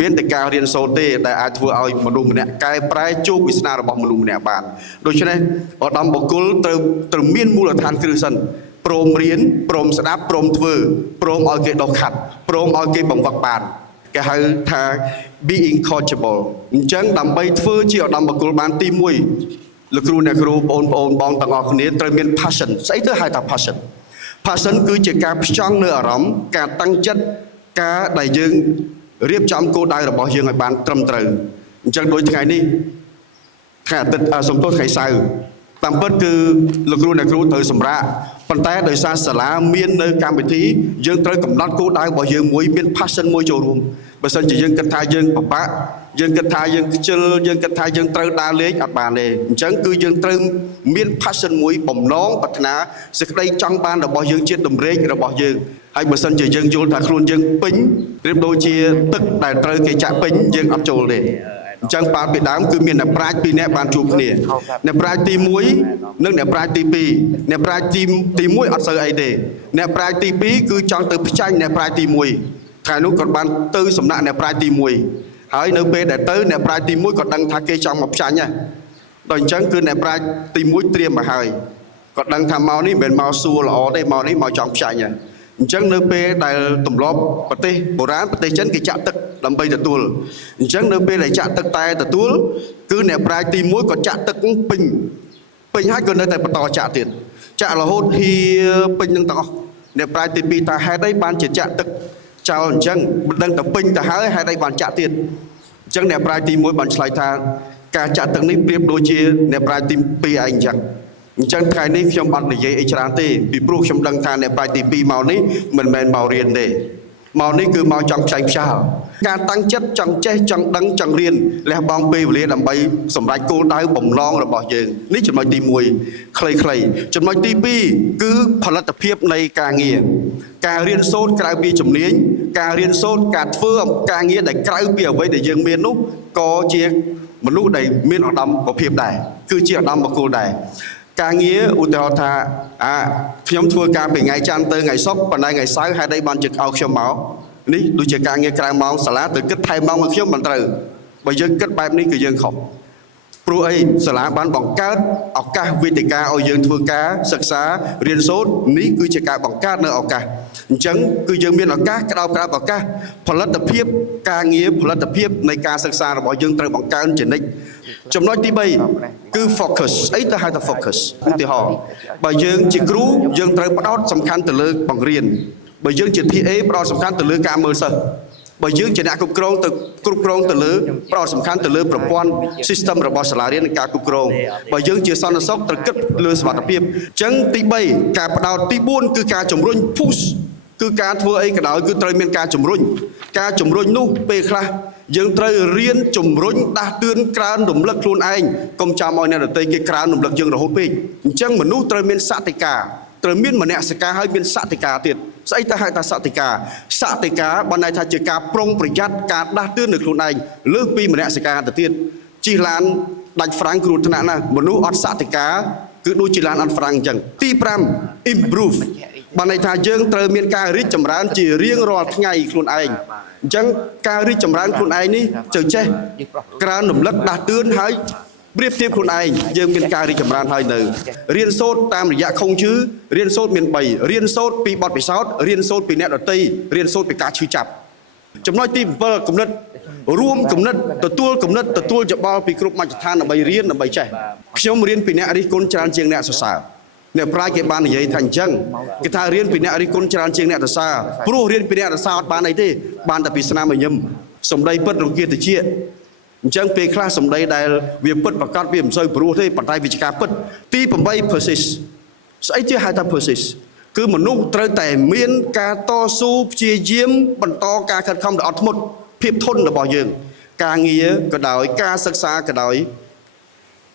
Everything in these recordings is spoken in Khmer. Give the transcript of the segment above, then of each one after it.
មានតែការរៀនសូត្រទេដែលអាចធ្វើឲ្យមនុស្សម្នាក់កែប្រែជោគវាសនារបស់មនុស្សម្នាក់បានដូច្នេះឧត្តមបុគ្គលត្រូវមានមូលដ្ឋានគ្រឹះសិនព្រមរៀនព្រមស្ដាប់ព្រមធ្វើព្រមឲ្យគេដុសខាត់ព្រមឲ្យគេបង្វឹកបានគេហៅថា being coachable អញ្ចឹងដើម្បីធ្វើជាឧត្តមបុគ្គលបានទី1លោកគ្រូអ្នកគ្រូបងប្អូនបងទាំងអស់គ្នាត្រូវមាន passion ស្អីទៅហៅថា passion គឺជាការផ្ចង់នៅអារម្មណ៍ការតាំងចិត្តការដែលយើងរៀបចំគោលដៅរបស់យើងឲ្យបានត្រឹមត្រូវអញ្ចឹងដូចថ្ងៃនេះថ្ងៃអាទិត្យសំទោសថ្ងៃសៅរ៍តាមពិតគឺលោកគ្រូអ្នកគ្រូត្រូវសម្រាកប៉ុន្តែដោយសារសាលាមាននៅកម្មវិធីយើងត្រូវកំណត់គោលដៅរបស់យើងមួយមាន passion មួយចូលរួមបើសិនជាយើងគិតថាយើងពិបាកយើងគិតថាយើងខ្ជិលយើងគិតថាយើងត្រូវដើរលេងអត់បានទេអញ្ចឹងគឺយើងត្រូវមាន passion មួយបំណងប្រាថ្នាសេចក្តីចង់បានរបស់យើងជាតម្រេចរបស់យើងហើយបើសិនជាយើងយល់ថាខ្លួនយើងពេញប្រៀបដូចជាទឹកដែលត្រូវគេចាក់ពេញយើងអត់ចូលទេអញ្ចឹងបាល់ពីដើមគឺមានអ្នកប្រាជ្ញ2នាក់បានជួបគ្នាអ្នកប្រាជ្ញទី1និងអ្នកប្រាជ្ញទី2អ្នកប្រាជ្ញទី1អត់សូវអីទេអ្នកប្រាជ្ញទី2គឺចង់ទៅផ្ចាញ់អ្នកប្រាជ្ញទី1ថ្ងៃនោះគាត់បានទៅសំណាក់អ្នកប្រាជ្ញទី1ហើយនៅពេលដែលទៅអ្នកប្រាជ្ញទី1គាត់ដឹងថាគេចង់មកផ្ចាញ់ហ្នឹងដល់អញ្ចឹងគឺអ្នកប្រាជ្ញទី1ត្រៀមមកហើយគាត់ដឹងថាមកនេះមិនមែនមកសួរល្អទេមកនេះមកចង់ផ្ចាញ់ហ្នឹងអញ្ចឹងនៅពេលដែលទម្លាប់ប្រទេសបុរាណប្រទេសចិនគេចាក់ទឹកដើម្បីទទួលអញ្ចឹងនៅពេលដែលចាក់ទឹកតែទទួលគឺអ្នកប្រាជ្ញទី1គាត់ចាក់ទឹកពេញហើយក៏នៅតែបន្តចាក់ទៀតចាក់រហូតហៀពេញនឹងទាំងអស់អ្នកប្រាជ្ញទី2ថាហេតុអីបានជាចាក់ទឹកចោលអញ្ចឹងមិនដឹងតែពេញទៅហើយហេតុអីបានចាក់ទៀតអញ្ចឹងអ្នកប្រាជ្ញទី1បានឆ្លើយថាការចាក់ទឹកនេះប្រៀបដូចជាអ្នកប្រាជ្ញទី2ឯងអញ្ចឹងអញ្ចឹងថ្ងៃនេះខ្ញុំអត់និយាយអីច្រើនទេពីព្រោះខ្ញុំដឹងថាអ្នកប្រាជ្ញទី2មកនេះមិនមែនមករៀនទេមកនេះគឺមកចង់ផ្សាយផ្សាលការតាំងចិត្តចង់ចេះចង់ដឹងចង់រៀនលះបង់ពេលវេលាដើម្បីសម្រេចគោលដៅបំណងរបស់យើងនេះចំណុចទី1ខ្លីៗចំណុចទី2គឺផលិតភាពនៃការងារការរៀនសូត្រក្រៅពីជំនាញការរៀនសូត្រការធ្វើការងារដែលក្រៅពីអ្វីដែលយើងមាននោះក៏ជាមនុស្សដែលមានឧត្តមភាពដែរគឺជាឧត្តមបុគ្គលដែរការងារឧទាហរណ៍ថាខ្ញុំធ្វើការពីថ្ងៃច័ន្ទទៅថ្ងៃសុក្រប៉ុន្តែថ្ងៃសៅរ៍ហេតុអីបានជិះឲ្យខ្ញុំមកនេះដូចជាការងារក្រៅម៉ោងសាលាទៅគិតថែមម៉ោងឲ្យខ្ញុំមិនត្រូវបើយើងគិតបែបនេះគឺយើងខុសព្រោះអីសាលាបានបង្កើតឱកាសវេទិកាឲ្យយើងធ្វើការសិក្សារៀនសូត្រនេះគឺជាការបង្កើតនៅឱកាសអញ្ចឹងគឺយើងមានឱកាសក្តោបឱកាសផលិតភាពការងារផលិតភាពនៃការសិក្សារបស់យើងត្រូវបង្កើនជានិច្ចចំណុចទី3គឺ focus អីទៅហៅថា focus ឧទាហរណ៍បើយើងជាគ្រូយើងត្រូវផ្ដោតសំខាន់ទៅលើបង្រៀនបើយើងជា TA ផ្ដោតសំខាន់ទៅលើការមើលសិស្សបើយើងជាអ្នកគ្រប់គ្រងទៅលើផ្ដោតសំខាន់ទៅលើប្រព័ន្ធ system របស់សាលារៀននិងការគ្រប់គ្រងបើយើងជាសន្តិសុខត្រូវគិតលើសុវត្ថិភាពអញ្ចឹងទី3ការផ្ដោតទី4គឺការជំរុញ push គឺការធ្វើអីក៏ដោយគឺត្រូវមានការជំរុញនោះពេលខ្លះយើងត្រូវរៀនជំរុញដាស់តឿនក្រើនរំលឹកខ្លួនឯងកុំចាំឲ្យអ្នកដទៃគេក្រើនរំលឹកយើងរហូតពេកអញ្ចឹងមនុស្សត្រូវមានសតិកាត្រូវមានមនសិការហើយមានសតិកាទៀតស្អីទៅហៅថាសតិកាបានន័យថាជាការប្រុងប្រយ័ត្នការដាស់តឿននៅខ្លួនឯងលើសពីមនសិការទៅទៀតជិះឡានដាច់ហ្វ្រាំងគ្រោះថ្នាក់ណាស់មនុស្សអត់សតិកាគឺដូចជាឡានអត់ហ្វ្រាំងអញ្ចឹងទី5 improve បានន័យថាយើងត្រូវមានការរីកចម្រើនជារៀងរាល់ថ្ងៃខ្លួនឯងអញ្ចឹងការរីកចម្រើនខ្លួនឯងនេះចេះក្រើនរំលឹកដាស់តឿនហើយប្រៀបធៀបខ្លួនឯងយើងមានការរីកចម្រើនហើយនៅរៀនសូត្រតាមរយៈខុងជឺរៀនសូត្រមាន3រៀនសូត្រពីបទពិសោធន៍រៀនសូត្រពីអ្នកដទៃរៀនសូត្រពីការឈឺចាប់ចំណុចទី7គំនិតរួមគំនិតទទួលយោបល់ពីគ្រប់មជ្ឈដ្ឋានដើម្បីរៀនដើម្បីចេះខ្ញុំរៀនពីអ្នករិះគន់ច្រើនជាងអ្នកសរសើរអ្នកប្រាជ្ញគេបាននិយាយថាអញ្ចឹងគេថារៀនពីអ្នករិះគន់ច្រើនជាងអ្នកសរសើរព្រោះរៀនពីអ្នកសរសើរអត់បានអីទេបានតែពីស្នាមញញឹមសម្ដីពិតរង្គៀតតិចអញ្ចឹងពេលខ្លះសម្ដីដែលវាពិតប្រកបវាមិនសូវព្រោះទេប៉ុន្តែវាជាការពិតទី8 persist ស្អីជាហៅថា persist គឺមនុស្សត្រូវតែមានការតស៊ូព្យាយាមបន្តការខិតខំដ៏អត់ធ្មត់ភាពធន់របស់យើងការងារក៏ដោយការសិក្សាក៏ដោយ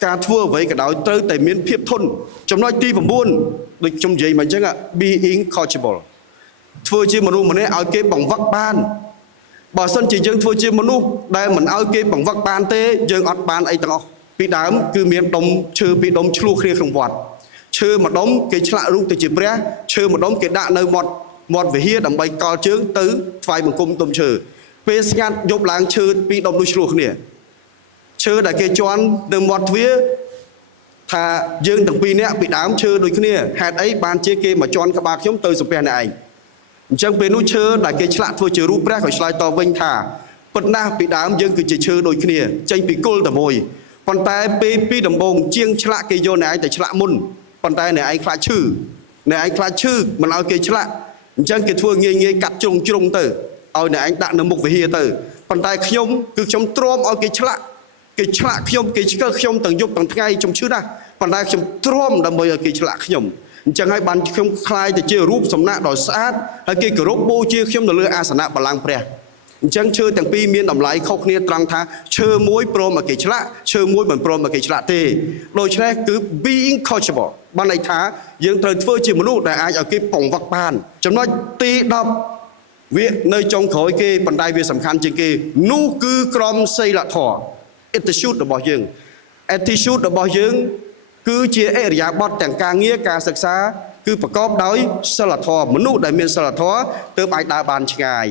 ការធ្វើអ្វីក៏ដោយត្រូវតែមានភាពធន់ចំណុចទី9ដូចខ្ញុំនិយាយមកអញ្ចឹង being coachable ធ្វើជាមនុស្សម្នាក់ឲ្យគេបង្វឹកបានបើសិនជាយើងធ្វើជាមនុស្សដែលមិនឲ្យគេបង្វឹកបានទេយើងអត់បានអីទាំងអស់ពីដើមគឺមានដុំឈើពីរដុំឆ្លោះគ្នាក្នុងវត្តឈើមួយដុំគេឆ្លាក់រូបទៅជាព្រះឈើមួយដុំគេដាក់នៅមាត់វិហារដើម្បីកល់ជើងទៅថ្វាយបង្គំដុំឈើ ពេលស្ងាត់យប់ឡើងឈើពីដុំដូចឆ្លោះគ្នាឈើដែលគេជន់នៅមាត់ទ្វារថាយើងទាំងពីរនាក់ពីដើមឈើដូចគ្នាហេតុអីបានជាគេមកជន់ក្បាលខ្ញុំទៅសំពះអ្នកឯងអញ្ចឹងពេលនោះឈើដែលគេឆ្លាក់ធ្វើជារូបព្រះក៏ឆ្លើយតបវិញថាប៉ុណ្ណាពីដើមយើងគឺជាឈើដូចគ្នាចេញពីគល់តែមួយប៉ុន្តែពេលពីដំបូងជាងឆ្លាក់គេយកអ្នកឯងទៅឆ្លាក់មុនប៉ុន្តែអ្នកឯងខ្លាចឈឺអ្នកឯងខ្លាចឈឺមិនឲ្យគេឆ្លាក់អញ្ចឹងគេធ្វើងាយងាយកាត់ជ្រុងជ្រុងទៅឲ្យអ្នកឯងដាក់នៅមុខវិហារទៅប៉ុន្តែខ្ញុំគឺខ្ញុំទ្រាំឲ្យគេឆ្លាក់ខ្ញុំគេឆ្កឹះខ្ញុំទាំងយប់ទាំងថ្ងៃខ្ញុំឈឺណាស់ប៉ុន្តែខ្ញុំទ្រាំដើម្បីឲ្យគេឆ្លាក់ខ្ញុំអញ្ចឹងហើយបានខ្ញុំខ្លាយទៅជារូបសំណាកដ៏ស្អាតហើយគេគោរពបូជាខ្ញុំនៅលើអាសនៈបល្ល័ង្កព្រះអញ្ចឹងឈើទាំងពីរមានតម្លៃខុសគ្នាត្រង់ថាឈើមួយព្រមឲ្យគេឆ្លាក់ឈើមួយមិនព្រមឲ្យគេឆ្លាក់ទេដូច្នេះគឺ being coachable បានន័យថាយើងត្រូវធ្វើជាមនុស្សដែលអាចឲ្យគេពង្វឹកបានចំណុចទី10វានៅចុងក្រោយគេប៉ុន្តែវាសំខាន់ជាងគេនោះគឺក្រមសីលធម៌ attitude របស់យើង attitude របស់យើងគឺជាអរិយាបថទាំងការងារការសិក្សាគឺប្រកបដោយសិលធម៌មនុស្សដែលមានសិលធម៌ទើបអាចដើរបានឆ្ងាយ